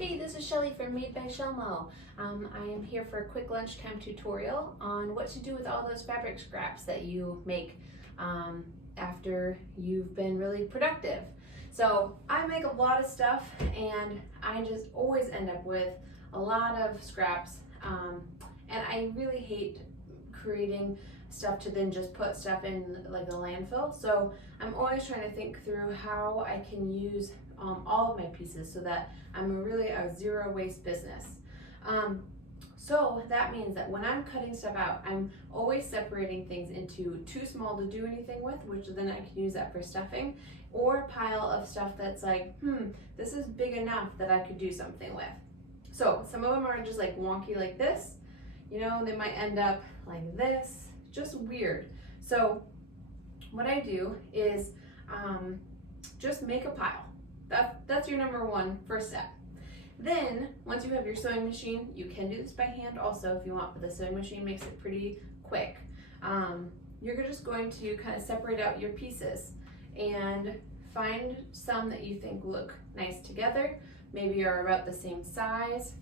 Hey, this is Shelly from Made by Shelmo. I am here for a quick lunchtime tutorial on what to do with all those fabric scraps that you make after you've been really productive. So I make a lot of stuff and I just always end up with a lot of scraps, and I really hate creating stuff to then just put stuff in like a landfill. So I'm always trying to think through how I can use all of my pieces so that I'm really a zero waste business. So that means that when I'm cutting stuff out, I'm always separating things into too small to do anything with, which then I can use that for stuffing, or a pile of stuff that's like, this is big enough that I could do something with. So some of them are just like wonky like this, you know, they might end up like this, just weird. So what I do is just make a pile. That's your number one first step. Then, once you have your sewing machine, you can do this by hand also if you want, but the sewing machine makes it pretty quick. You're just going to kind of separate out your pieces and find some that you think look nice together, maybe are about the same size.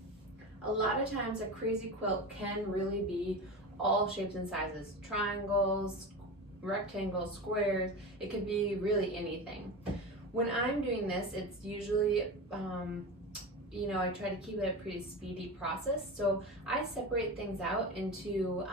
A lot of times a crazy quilt can really be all shapes and sizes, triangles, rectangles, squares, it could be really anything. When I'm doing this, it's usually, I try to keep it a pretty speedy process. So I separate things out into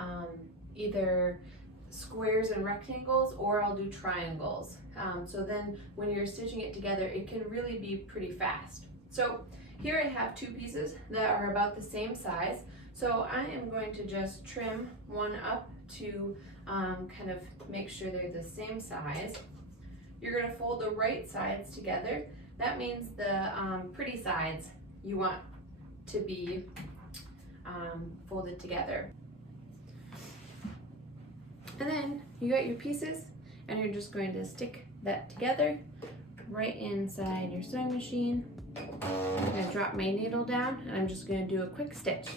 either squares and rectangles, or I'll do triangles. So then when you're stitching it together, it can really be pretty fast. So here I have two pieces that are about the same size. So I am going to just trim one up to kind of make sure they're the same size. You're going to fold the right sides together. That means the pretty sides you want to be folded together. And then you got your pieces and you're just going to stick that together right inside your sewing machine. I'm going to drop my needle down and I'm just going to do a quick stitch.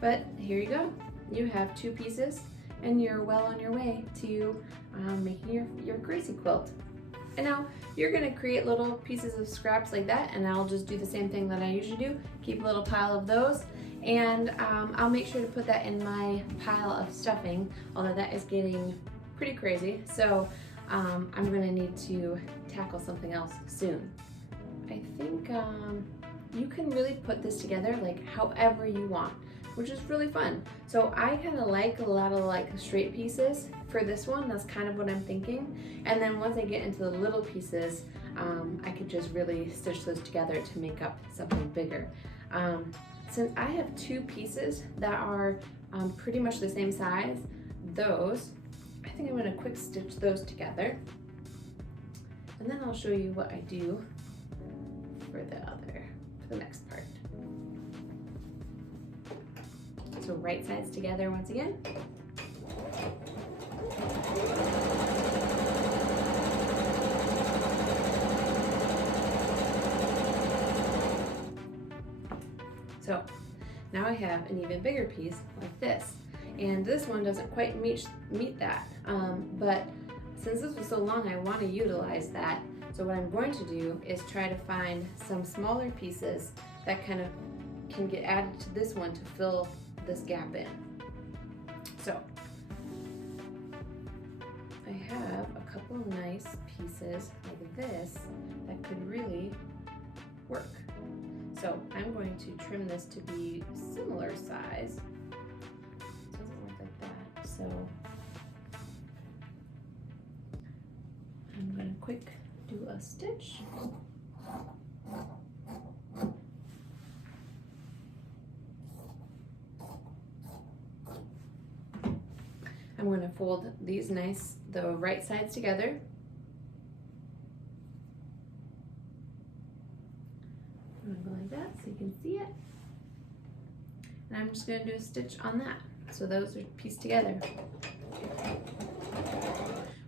But here you go, you have two pieces and you're well on your way to making your crazy quilt. And now you're gonna create little pieces of scraps like that, and I'll just do the same thing that I usually do, keep a little pile of those, and I'll make sure to put that in my pile of stuffing, although that is getting pretty crazy. So I'm gonna need to tackle something else soon. I think you can really put this together like however you want, which is really fun. So I kind of like a lot of like straight pieces for this one. That's kind of what I'm thinking. And then once I get into the little pieces, I could just really stitch those together to make up something bigger. Since I have two pieces that are pretty much the same size, I think I'm gonna quick stitch those together. And then I'll show you what I do for the next part. So right sides together once again. So now I have an even bigger piece like this. And this one doesn't quite meet that. But since this was so long, I want to utilize that. So what I'm going to do is try to find some smaller pieces that kind of can get added to this one to fill this gap in. So I have a couple of nice pieces like this that could really work. So I'm going to trim this to be similar size. It doesn't work like that. So I'm going to quick do a stitch. I'm going to fold these the right sides together. I'm going to go like that so you can see it. And I'm just going to do a stitch on that. So those are pieced together.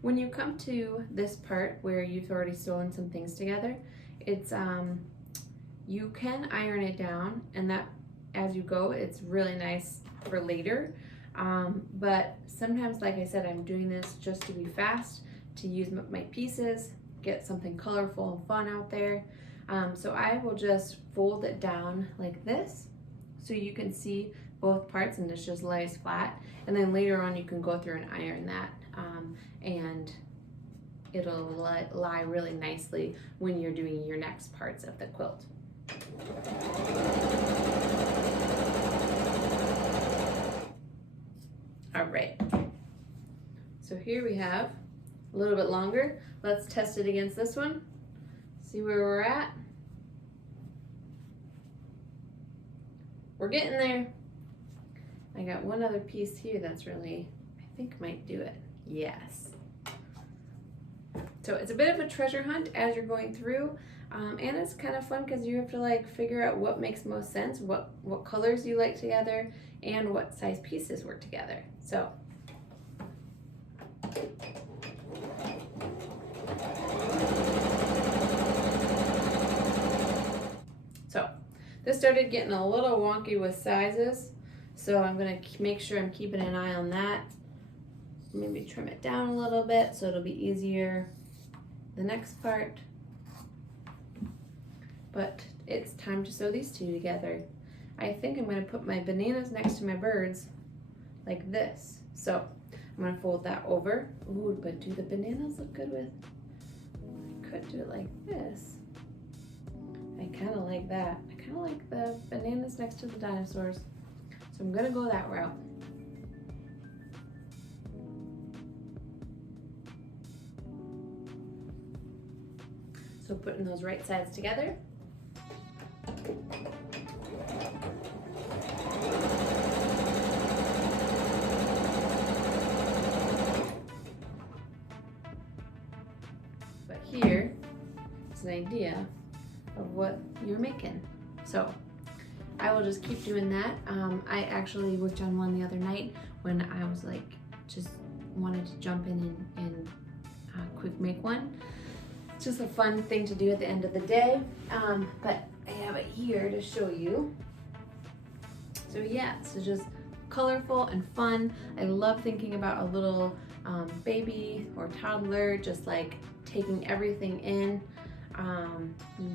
When you come to this part where you've already sewn some things together, it's You can iron it down, and that as you go, it's really nice for later. But sometimes, like I said, I'm doing this just to be fast, to use my pieces, get something colorful and fun out there. So I will just fold it down like this so you can see both parts and it just lays flat. And then later on you can go through and iron that, and it'll lie really nicely when you're doing your next parts of the quilt. All right, so here we have a little bit longer. Let's test it against this one, see where we're at. We're getting there. I got one other piece here that's really, I think might do it. Yes. So it's a bit of a treasure hunt as you're going through, and it's kind of fun because you have to like figure out what makes most sense, what colors you like together, and what size pieces work together. So this started getting a little wonky with sizes, so I'm gonna make sure I'm keeping an eye on that. Maybe trim it down a little bit so it'll be easier the next part. But it's time to sew these two together. I think I'm gonna put my bananas next to my birds like this. So I'm gonna fold that over. Ooh, but do the bananas look good with? I could do it like this. I kind of like that. I kind of like the bananas next to the dinosaurs. So I'm gonna go that route. So putting those right sides together. But here is an idea of what you're making. So I will just keep doing that. I actually worked on one the other night when I was like, just wanted to jump in and quick make one. It's just a fun thing to do at the end of the day. But I have it here to show you. So yeah, so just colorful and fun. I love thinking about a little baby or toddler, just like taking everything in.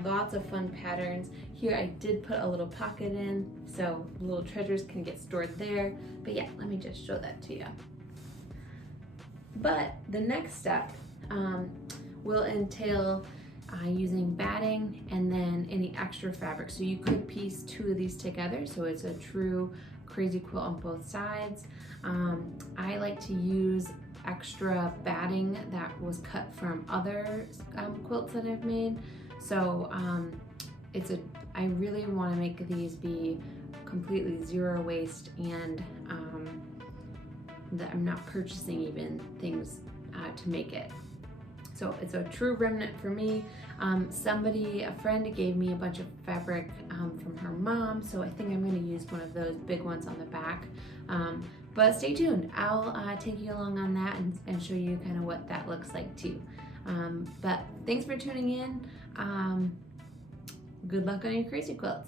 Lots of fun patterns. Here I did put a little pocket in, so little treasures can get stored there. But yeah, let me just show that to you. But the next step will entail using batting and then any extra fabric. So you could piece two of these together, so it's a true crazy quilt on both sides. I like to use extra batting that was cut from other quilts that I've made. So I really want to make these be completely zero waste, and that I'm not purchasing even things to make it. So it's a true remnant for me. A friend gave me a bunch of fabric from her mom, so I think I'm going to use one of those big ones on the back. But stay tuned. I'll take you along on that and show you kind of what that looks like too. But thanks for tuning in. Good luck on your crazy quilts.